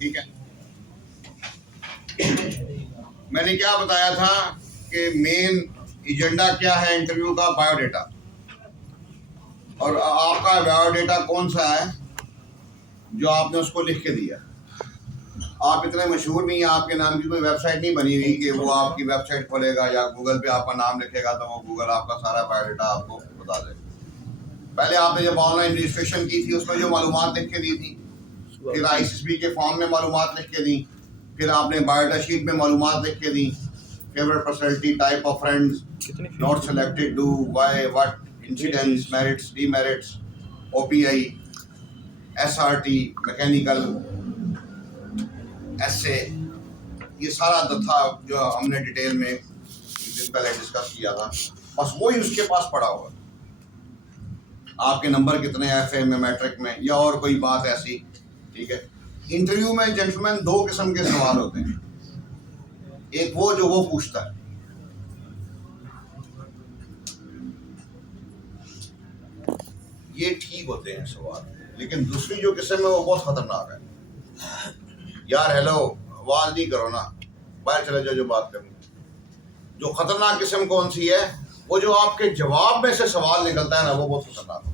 ठीक है। मैंने क्या बताया था कि मेन एजेंडा क्या है इंटरव्यू का? बायोडेटा। और आपका बायोडेटा कौन सा है जो आपने उसको लिख के दिया? आप इतने मशहूर नहीं है, आपके नाम की कोई वेबसाइट नहीं बनी हुई कि वो आपकी वेबसाइट खोलेगा या गूगल पे आपका नाम लिखेगा तो वो गूगल आपका सारा बायोडेटा आपको बता देगा। पहले आपने जब ऑनलाइन रजिस्ट्रेशन की थी उसमें जो मालूमात लिख के दी थी, फिर आईसीएसबी के फॉर्म में मालूमात लिख के दी, फिर आपने बायोडाटा शीट में मालूमात लिख के दी, favourite personality, type of friends, not selected, do, why, what, incidents, merits, demerits, OPI, SRT, mechanical, ऐसे ये सारा था जो हमने डिटेल में दिन पहले डिस्कस किया था। बस वही उसके पास पड़ा हुआ। आपके नंबर कितने हैं एफए में, मैट्रिक में, या और कोई बात ऐसी, ठीक है। इंटरव्यू में जेंटलमैन दो किस्म के सवाल होते हैं। एक वो जो वो पूछता है, ये ठीक होते हैं सवाल, लेकिन दूसरी जो किस्म है वो बहुत खतरनाक है। यार हेलो, आवाज नहीं करो ना, बाहर चले जाओ जो बात करनी। जो खतरनाक किस्म कौन सी है? वो जो आपके जवाब में से सवाल निकलता है ना, वो बहुत खतरनाक है।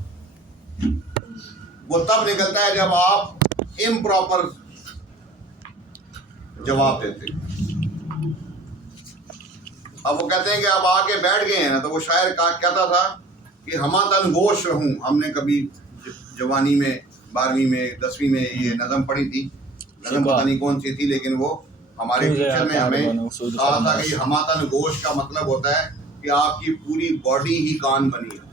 वो तब निकलता है जब आप इम्प्रॉपर जवाब देते हैं। अब वो कहते हैं कि अब आके बैठ गए हैं ना, तो वो शायर कहता था कि हमा तन गोश रहूं। हमने कभी जवानी में 12वीं में 10वीं में ये नज़म पढ़ी थी, नज़म पता नहीं कौन सी थी, लेकिन वो हमारे टीचर ने हमें कहा था कि हमा तन गोश का मतलब होता है कि आपकी पूरी बॉडी ही कान बनी है।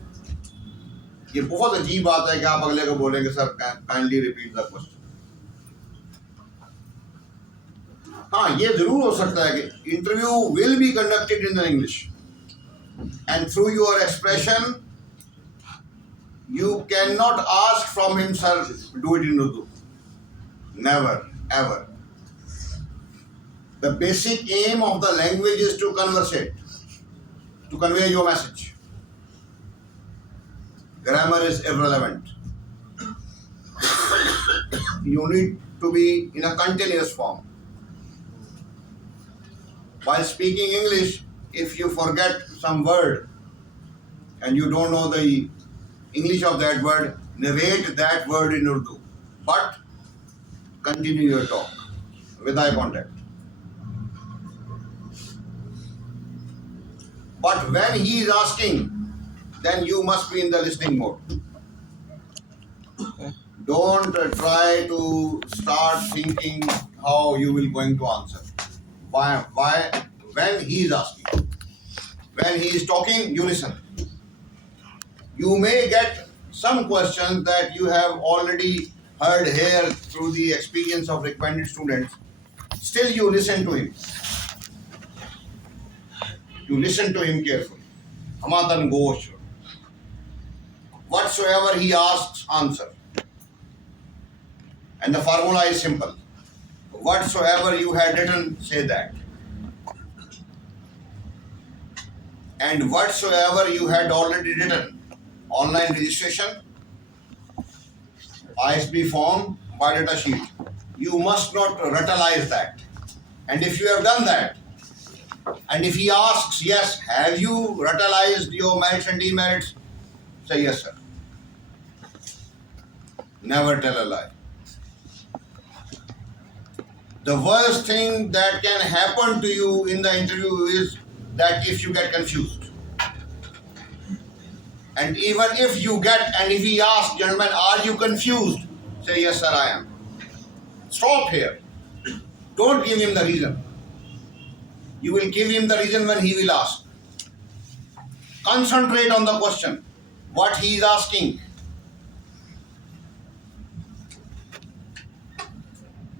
ये बहुत अजीब बात है कि आप अगले को बोलेंगे sir kindly repeat the question. हाँ, ये जरूर हो सकता है कि interview will be conducted in English and through your expression you cannot ask from him, sir, do it in Urdu. Never, ever. The basic aim of the language is to conversate, to convey your message. Grammar is irrelevant. You need to be in a continuous form. While speaking English, if you forget some word and you don't know the English of that word, narrate that word in Urdu, but continue your talk with eye contact. But when he is asking, then you must be in the listening mode. Don't try to start thinking how you will going to answer. Why? When he is asking, when he is talking, you listen. You may get some questions that you have already heard here through the experience of recommended students. Still, you listen to him. You listen to him carefully. Hamatan Ghosh. Whatsoever he asks, answer. And the formula is simple. Whatsoever you had written, say that. And whatsoever you had already written, online registration, ISB form, biodata sheet, you must not ritualize that. And if you have done that, and if he asks, yes, have you ritualized your merits and demerits, say yes, sir. Never tell a lie. The worst thing that can happen to you in the interview is that if you get confused. And even if you get, and if he asks, gentlemen, are you confused? Say, yes, sir, I am. Stop here. Don't give him the reason. You will give him the reason when he will ask. Concentrate on the question, what he is asking.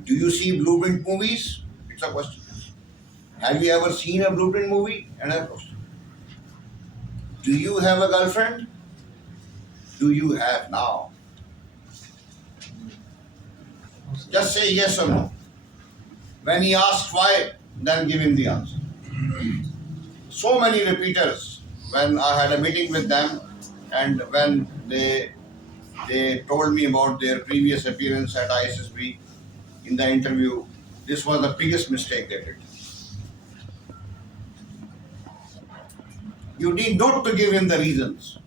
Do you see blueprint movies? It's a question. Have you ever seen a blueprint movie? Another question. Do you have a girlfriend? Do you have now? Just say yes or no. When he asks why, then give him the answer. So many repeaters, when I had a meeting with them and when they told me about their previous appearance at ISSB, in the interview, this was the biggest mistake they did. You need not to give him the reasons.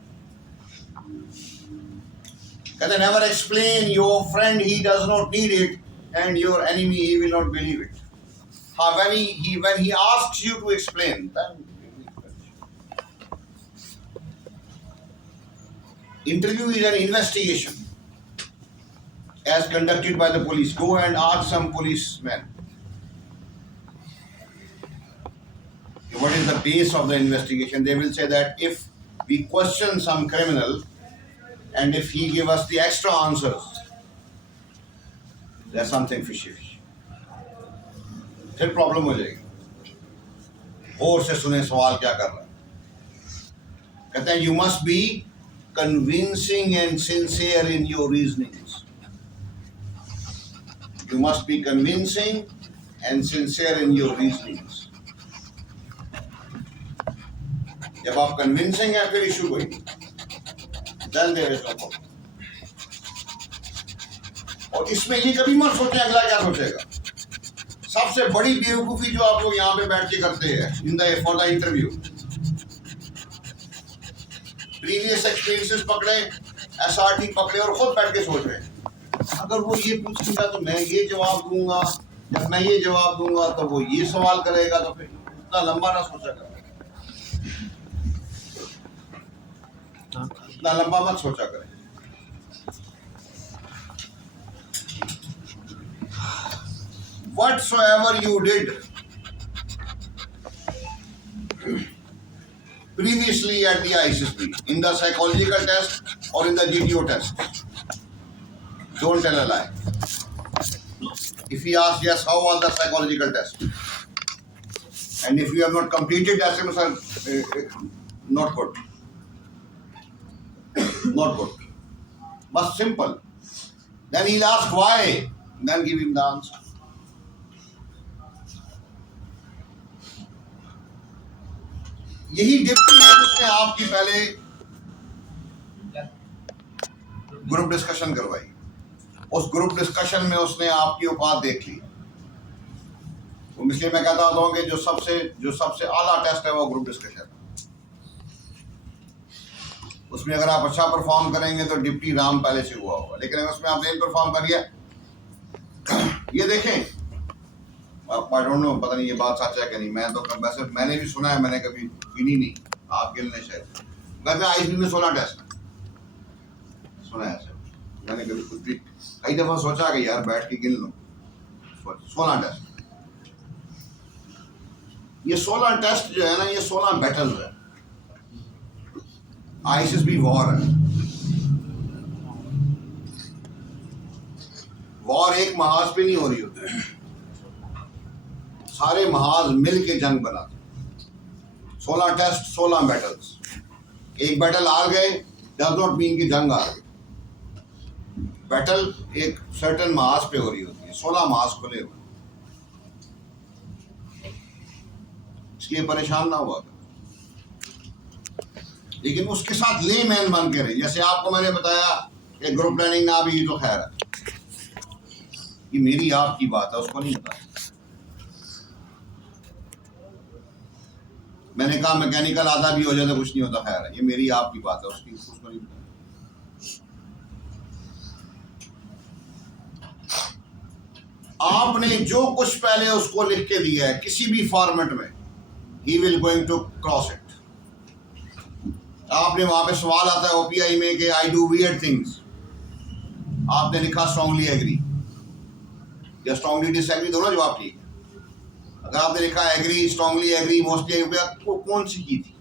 Can I never explain your friend, he does not need it, and your enemy, he will not believe it. When he asks you to explain, then interview is an investigation as conducted by the police. Go and ask some policemen. What is the base of the investigation? They will say that if we question some criminal and if he give us the extra answers, there's something fishy. फिर problem हो जाएगी। और से सुने सवाल क्या कर रहा है। कहते हैं you must be convincing and sincere in your reasonings. You must be convincing and sincere in your reasonings. जब आप convincing है फिर इशू कोई नहीं। Then there is no problem. और इसमें ये कभी मत सोचें अगला क्या सोचेगा। सबसे बड़ी बेवकूफी जो आप लोग यहाँ पे बैठ के करते हैं for the interview, previous experiences पकड़े, एसआरटी पकड़े और खुद बैठ के सोच रहे हैं अगर वो ये पूछेगा तो मैं ये जवाब दूंगा, जब मैं ये जवाब दूंगा तो वो ये सवाल करेगा, तो फिर इतना लंबा ना सोचा करें, इतना लंबा मत सोचा करें। Whatsoever you did previously at the ISSB, in the psychological test or in the GTO test, don't tell a lie. If he asks, yes, how was the psychological test? And if you have not completed, ask him, sir, not good. Not good. But simple. Then he'll ask why, then give him the answer. यही deputy है जिसने आपकी पहले group discussion करवाई। उस group discussion में उसने आपकी औकात देख ली। इसलिए मैं कहता हूँ कि जो सबसे आला टेस्ट है वो ग्रुप डिस्कशन। उसमें अगर आप अच्छा परफॉर्म करेंगे तो डिप्टी राम पहले से हुआ होगा, लेकिन अगर उसमें आप नहीं परफॉर्म करिए, ये देखें, आई डोंट नो, पता नहीं ये बात सच है कि नहीं। मैं तो वैसे मैंने भी सुना है, मैंने कभी गिनी नहीं, आप गिन लें शायद। वैसे आईएसबी में 16 टेस्ट सुना है ऐसे, मैंने कभी खुद भी कई दफा सोचा कि यार बैठ के गिन लो। 16 टेस्ट, ये 16 टेस्ट जो है ना, ये 16 बैटल्स है। आईएसबी वॉर है। वॉर एक महाज पे नहीं हो रही होती, सारे महाज मिल के जंग बनाते। 16 टेस्ट, 16 बैटल्स। एक बैटल हार गए डज नॉट मीन कि जंग हार गई। बैटल एक सर्टेन महाज पे हो रही होती है, 16 महाज खुले हुए, इसलिए परेशान ना हुआ। लेकिन उसके साथ लेमैन बन के रहे। जैसे आपको मैंने बताया कि ग्रुप प्लानिंग ना भी तो खैर है, ये मेरी आपकी बात है, उसको नहीं बताया। मैंने कहा मैकेनिकल आधा भी हो जाए तो कुछ नहीं होता, खैर है, ये मेरी आपकी बात है, उसको नहीं बताया। आपने जो कुछ पहले उसको लिख के दिया है किसी भी फॉर्मेट में, he will going to cross it. आपने वहां पे सवाल आता है ओपीआई में कि आई डू वियर्ड थिंग्स, आपने लिखा स्ट्रांगली एग्री या स्ट्रांगली डिसएग्री, दोनों जवाब ठीक है। अगर आपने लिखा agree, strongly agree, mostly agree, वो कौन सी की थी,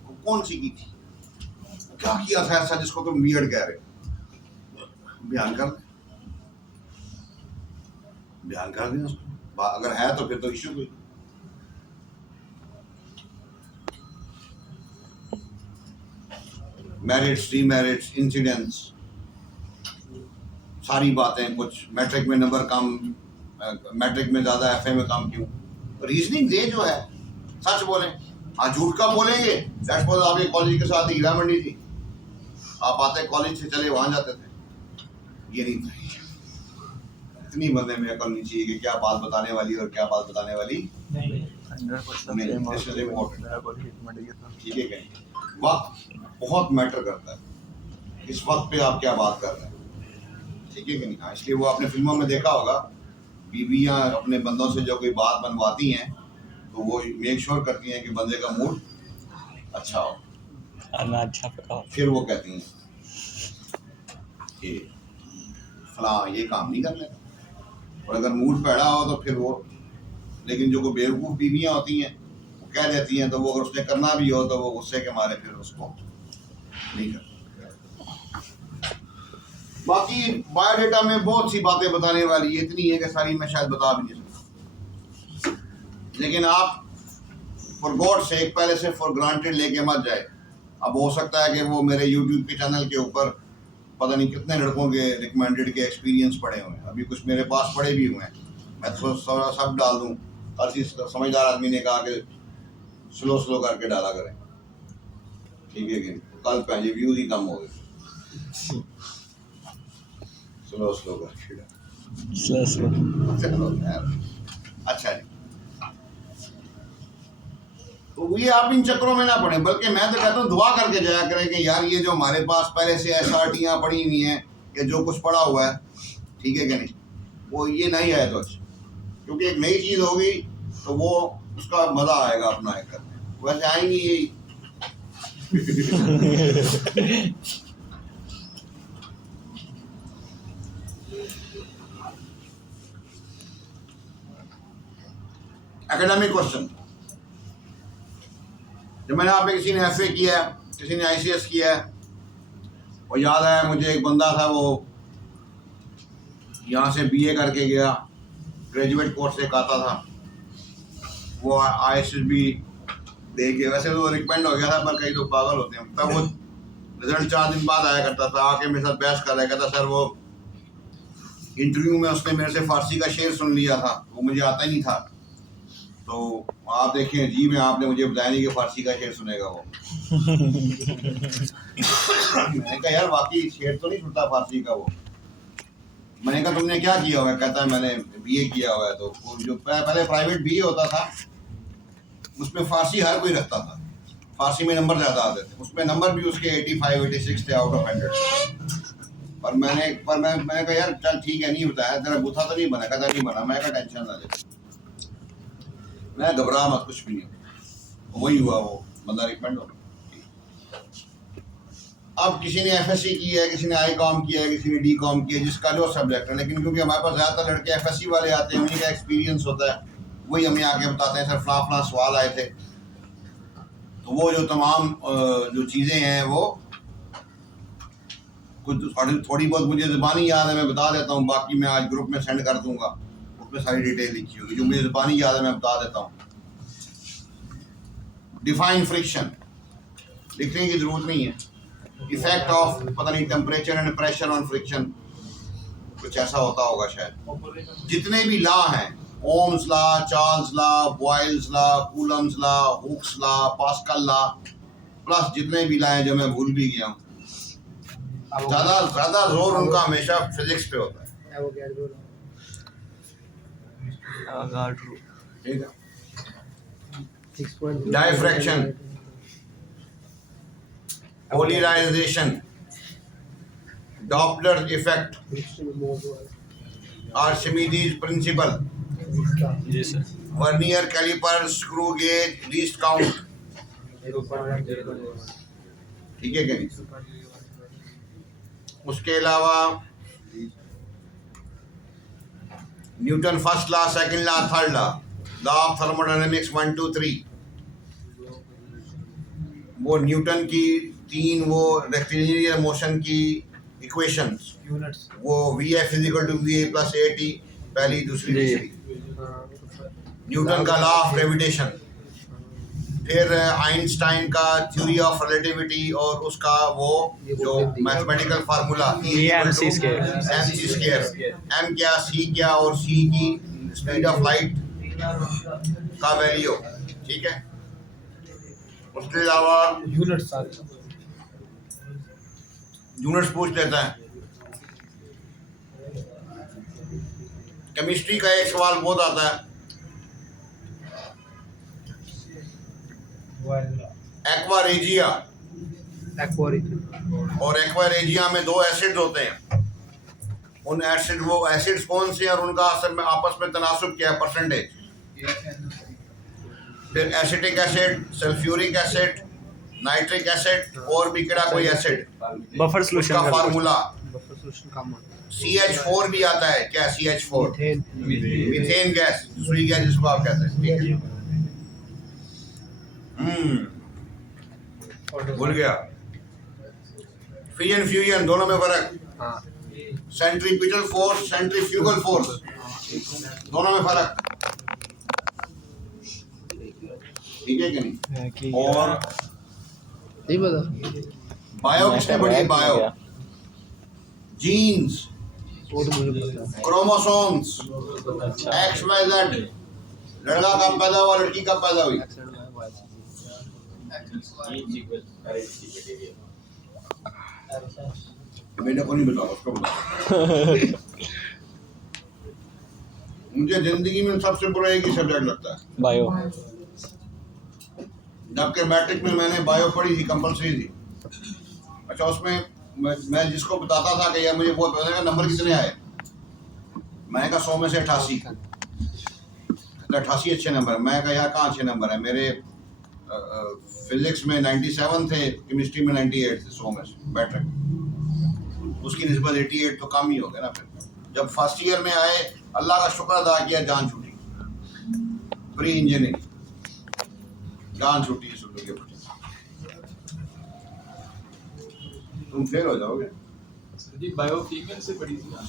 क्या किया था ऐसा जिसको तुम वियर्ड कह रहे हो? बयान कर दें उसको, अगर है तो फिर तो इश्यू कोई। मेरिट्स, डीमेरिट्स, इंसिडेंट्स, सारी बातें। कुछ मैट्रिक में नंबर कम, मैट्रिक में ज्यादा, एफए में कम क्यों? रीजनिंग दे जो है, सच बोलें। हाँ, झूठ का बोलेंगे। दैट्स व्हाट आपके कॉलेज के साथ हीरा मंडी थी, आप आते कॉलेज से चले वहां जाते थे, ये नहीं था। इतनी बंदे में अकल नहीं चाहिए कि क्या बात बताने वाली और क्या बात बताने वाली नहीं। ठीक है कहीं वक्त बहुत मैटर करता है, इस वक्त पे आप क्या बात कर रहे हैं, ठीक है कि नहीं। इसलिए वो आपने फिल्मों में देखा होगा, बीवियां अपने बंदों से जो कोई बात बनवाती हैं तो वो मेक श्योर करती हैं कि बंदे का मूड अच्छा हो, खाना अच्छा पकाओ। फिर वो कहती हैं कि फलां ये काम नहीं कर लेता, और अगर मूड पैड़ा हो तो फिर वो, लेकिन जो कोई बेवकूफ़ बीवियाँ होती हैं वो कह देती हैं, तो वो अगर उसने करना भी हो तो वो गुस्से के मारे फिर उसको नहीं करती। बाकी बायोडेटा में बहुत सी बातें बताने वाली है, इतनी है कि सारी मैं शायद बता भी नहीं सकता, लेकिन आप फॉर गॉड सेक पहले से फॉर ग्रांटेड लेके मत जाए। अब हो सकता है कि वो मेरे यूट्यूब के चैनल के ऊपर पता नहीं कितने लड़कों के रिकमेंडेड के एक्सपीरियंस पड़े हुए हैं, अभी कुछ मेरे पास पड़े भी हुए हैं, मैं तो सब डाल दूँ। हर चीज़ समझदार आदमी ने कहा कि स्लो स्लो करके डाला करें, ठीक है कि कल पहले व्यूज ही कम हो गए, स्लो स्लो करके चलो यार। अच्छा जी, तो ये आप इन चक्करों में ना पड़े, बल्कि मैं तो कहता हूँ दुआ करके जाया करें कि यार ये जो हमारे पास पहले से SRTयाँ पड़ी हुई हैं कि जो कुछ पड़ा हुआ है, ठीक है कि नहीं, वो ये नहीं आए तो अच्छा, क्योंकि एक नई चीज़ होगी तो वो उसका मज़ा आएगा अपना एक करने, वैसे आएंगी यही एकेडमिक क्वेश्चन। जब मैंने आप किसी ने FA किया है, किसी ने ICS किया है, और याद आया मुझे एक बंदा था वो यहाँ से BA करके गया, ग्रेजुएट कोर्स एक आता था, वो ISSB दे के, वैसे तो रिकमेंड हो गया था पर कई लोग पागल होते हैं, तब वो रिजल्ट 4 दिन बाद आया करता था, आके मेरे साथ बहस कर रहा कहता सर वो इंटरव्यू में उसने मेरे से फारसी का शेर सुन लिया था, वो मुझे आता ही नहीं था, तो आप देखिए अजीब है, आपने मुझे बताया नहीं कि फारसी का शेर सुनेगा वो मैंने कहा यार वाकई शेर तो नहीं सुनता फारसी का वो। मैंने कहा तुमने क्या किया हुआ है, कहता है मैंने BA किया हुआ है, तो वो जो पहले प्राइवेट BA होता था उसमें फारसी हर कोई रखता था, फारसी में नंबर ज़्यादा आते थे, उसमें नंबर भी उसके 85-86 थे आउट ऑफ 100। और मैंने कहा यार चल ठीक है, नहीं बताया तेरा बूथा तो नहीं बना, कहता नहीं बना। मैं कहा टेंशन ना ले, मैं घबरा मत, कुछ भी नहीं, वही हुआ, वो बंदा रिकमेंड हो। अब किसी ने FSC की है, किसी ने ICOM किया है, किसी ने DCOM किया है, जिसका जो सब्जेक्ट है, लेकिन क्योंकि हमारे पास ज़्यादातर लड़के FSC वाले आते हैं, उन्हीं का एक्सपीरियंस होता है, वही हमें आके बताते हैं सर फलां सवाल आए थे, तो वो जो तमाम जो चीज़ें हैं वो कुछ थोड़ी बहुत मुझे ज़बानी याद है, मैं बता देता हूँ, बाकी मैं आज ग्रुप में सेंड कर दूँगा, उसमें सारी डिटेल लिखी होगी, जो मुझे ज़बानी याद है मैं बता देता हूँ। डिफाइन फ्रिक्शन लिखने की ज़रूरत नहीं है, इफेक्ट ऑफ पता नहीं temperature and pressure on friction, कुछ ऐसा होता होगा शायद। जितने भी लॉ हैं, Ohm's law, Charles law, Boyle's law, Coulomb's law, Hooke's law, pascal law, plus जितने भी लॉ हैं जो मैं भूल भी गया हूँ, ज़्यादा जोर उनका हमेशा फिजिक्स पे होता है, ठीक है। Diffraction, polarisation, Doppler effect, Archimedes principle, vernier calliper, screw gauge, least count, ठीक है क्या नहीं। उसके अलावा Newton first law, second law, third law of thermodynamics 1 2 3, वो न्यूटन की 3 वो रेक्टिलिनियर मोशन की इक्वेशंस, वो VF = VA + AT, पहली दूसरी तीसरी, न्यूटन का लॉ ऑफ ग्रेविटेशन, फिर आइंस्टाइन का थ्योरी ऑफ रिलेटिविटी और उसका वो जो mathematical formula MC square, M क्या, C क्या और C की स्पीड ऑफ लाइट का वैल्यू, ठीक है। उसके अलावा यूनिट्स पूछ लेता है, केमिस्ट्री का एक सवाल बहुत आता है, एक्वा रेजिया और एक्वा रेजिया में दो एसिड होते हैं। उन एसिड, वो एसिड्स कौन से हैं और उनका असल में आपस में तनासुब क्या है, परसेंटेज। फिर acetic acid, sulphuric acid, nitric acid और भी केड़ा कोई एसिड, बफर सॉल्यूशन उसका फार्मूला CH4 भी आता है। क्या CH4? मीथेन गैस, दूसरी गैस जिसको आप कहते हैं। ठीक है, भूल गया। फिजन फ्यूजन दोनों में फर्क, सेंट्रीपिटल फोर्स, सेंट्रीफ्यूगल फोर्स, दोनों में फर्क, ठीक है कि नहीं। और नहीं पता बायो किसने पढ़ी है? बायो, जीन्स, वो तो मुझे पता है। क्रोमोसोम्स, XYZ, लड़का कब पैदा हुआ, लड़की कब पैदा हुई। मैंने को नहीं बताया, उसको बताया। मुझे जिंदगी में सबसे बुरा एक ही सब्जेक्ट लगता है, बायो। जबकि मैट्रिक में मैंने बायो पढ़ी थी, कंपलसरी थी। अच्छा, उसमें मैं जिसको बताता था कि यार मुझे बहुत पता है, नंबर कितने आए, मैंने कहा 100 में से 88। 88 अच्छे नंबर। मैं कहा यार कहाँ अच्छे नंबर है मेरे, फिजिक्स में 97 थे, केमिस्ट्री में 98 थे 100 में से, मैट्रिक। उसकी निस्बत 88 तो कम ही हो गया ना। फिर जब फर्स्ट ईयर में आए, अल्लाह का शुक्र अदा किया, जान छूटी, प्री इंजीनियरिंग जान छूटी, सुन के तुम फेल हो जाओगे। जी बायो फीमेल से पढ़ी थी ना?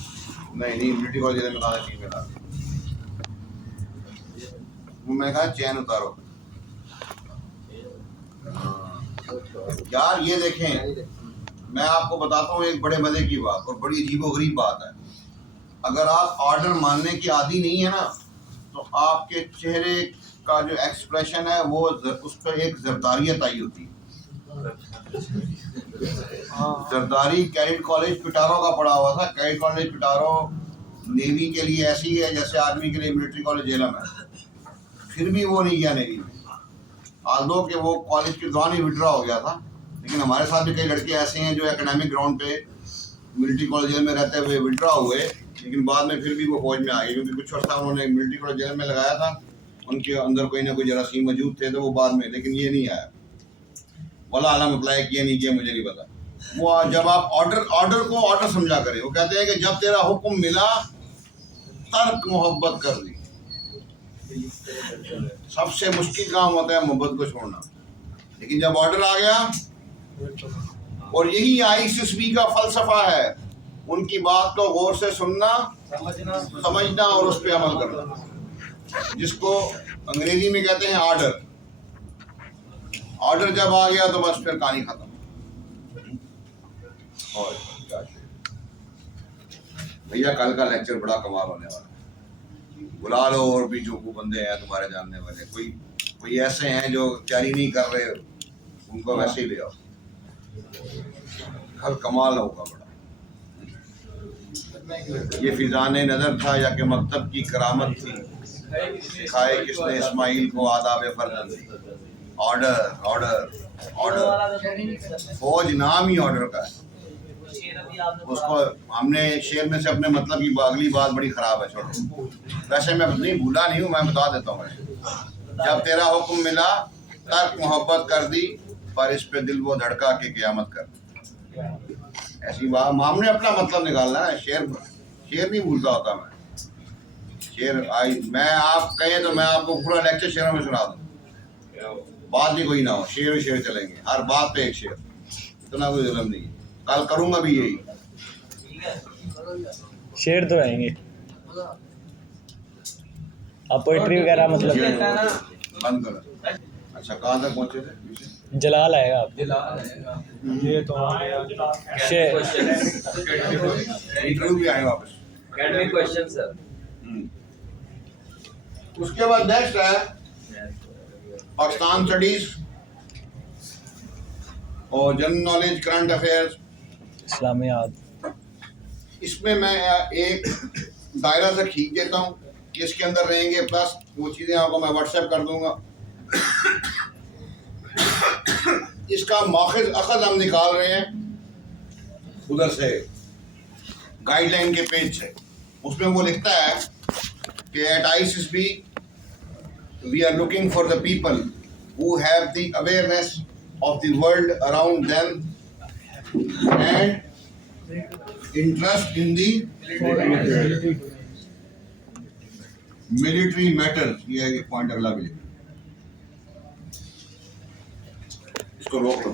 नहीं, मिलिट्री कॉलेज में कहा फीमेल आ, मैंने कहा चैन उतारो। यार ये देखें, मैं आपको बताता हूँ एक बड़े मजे की बात और बड़ी अजीबोगरीब बात है। अगर आप ऑर्डर मानने की आदी नहीं है ना, तो आपके चेहरे का जो एक्सप्रेशन है वो उस पर एक जरदारियत आई होती है। जरदारी कैडेट कॉलेज पिटारो का पढ़ा हुआ था। कैडेट कॉलेज पिटारो नेवी के लिए ऐसी है जैसे आर्मी के लिए मिलिट्री कॉलेज जेलम है। फिर भी वो नहीं गया नेवी में, आल्दो कि वो कॉलेज के दौरान ही विड्रॉ हो गया था। लेकिन हमारे साथ भी कई लड़के ऐसे हैं जो एकेडमिक ग्राउंड पे मिलिट्री कॉलेज जेल में रहते हुए विड्रॉ हुए, लेकिन बाद में फिर भी वो फौज में आ गए, क्योंकि कुछ अर्सा उन्होंने मिलिट्री कॉलेज जेल में लगाया था, उनके अंदर कोई ना कोई जरासीम मौजूद थे, तो वो बाद में, लेकिन ये नहीं आया। वाला आलम अप्लाई किया नहीं किया मुझे नहीं पता। वो जब आप ऑर्डर को ऑर्डर समझा करें, वो कहते हैं कि जब तेरा हुक्म मिला तर्क मोहब्बत कर दी। सबसे मुश्किल काम होता है मोहब्बत को छोड़ना, लेकिन जब ऑर्डर आ गया, और यही ISIS-B का फलसफा है, उनकी बात को गौर से सुनना, समझना और उस पर अमल करना, जिसको अंग्रेजी में कहते हैं ऑर्डर। ऑर्डर जब आ गया तो बस फिर कहानी खत्म। और भैया कल का लेक्चर बड़ा कमाल होने वाला है, बुला लो, और भी जो बंदे हैं तुम्हारे जानने वाले, कोई ऐसे हैं जो तैयारी नहीं कर रहे, उनको वैसे ही ले आओ, कल कमाल होगा बड़ा। ये फिजाने नजर था या कि मकतब की करामत थी, खाए किसने इस्माइल को आदाब फर्जंद। ऑर्डर ऑर्डर ऑर्डर, फौज नाम ही ऑर्डर का है। उसको हमने शेर में से अपने मतलब की अगली बात बड़ी खराब है, छोड़ो। वैसे मैं नहीं भूला नहीं हूँ, मैं बता देता हूँ। जब तेरा हुक्म मिला तर्क मोहब्बत कर दी, पर इस पे दिल वो धड़का के क़यामत कर दी। ऐसी बात हमने अपना मतलब निकालना है। शेर नहीं भूलता होता मैं। शेर मैं आप कहें तो मैं आपको पूरा लेक्चर शेरों में सुना दूँ, बात भी कोई ना हो, शेर चलेंगे, हर बात पे एक शेर, इतना कोई जुल्म नहीं है। कल करूंगा भी यही, शेर तो रहेंगे। आप पोइट्री वगैरह मतलब बंद करो। अच्छा कहाँ तक पहुँचे थे? जलाल आएगा आप। ये तो शेर इंटरव्यू भी आए वापस। Academic question sir. उसके बाद नेक्स्ट है पाकिस्तान स्टडीज और जनरल नॉलेज, करंट अफेयर्स, इस्लामियात। इसमें मैं एक दायरा से खींच देता हूँ कि इसके अंदर रहेंगे, प्लस वो चीज़ें आपको मैं व्हाट्सएप कर दूंगा। इसका माखज़ अखज़ हम निकाल रहे हैं उधर से गाइडलाइन के पेज से। उसमें वो लिखता है कि at ICSB we are looking for the people who have the awareness of the world around them and interest in the military matters। ये एक पॉइंट अगला भी लिखा, इसको रोक लो।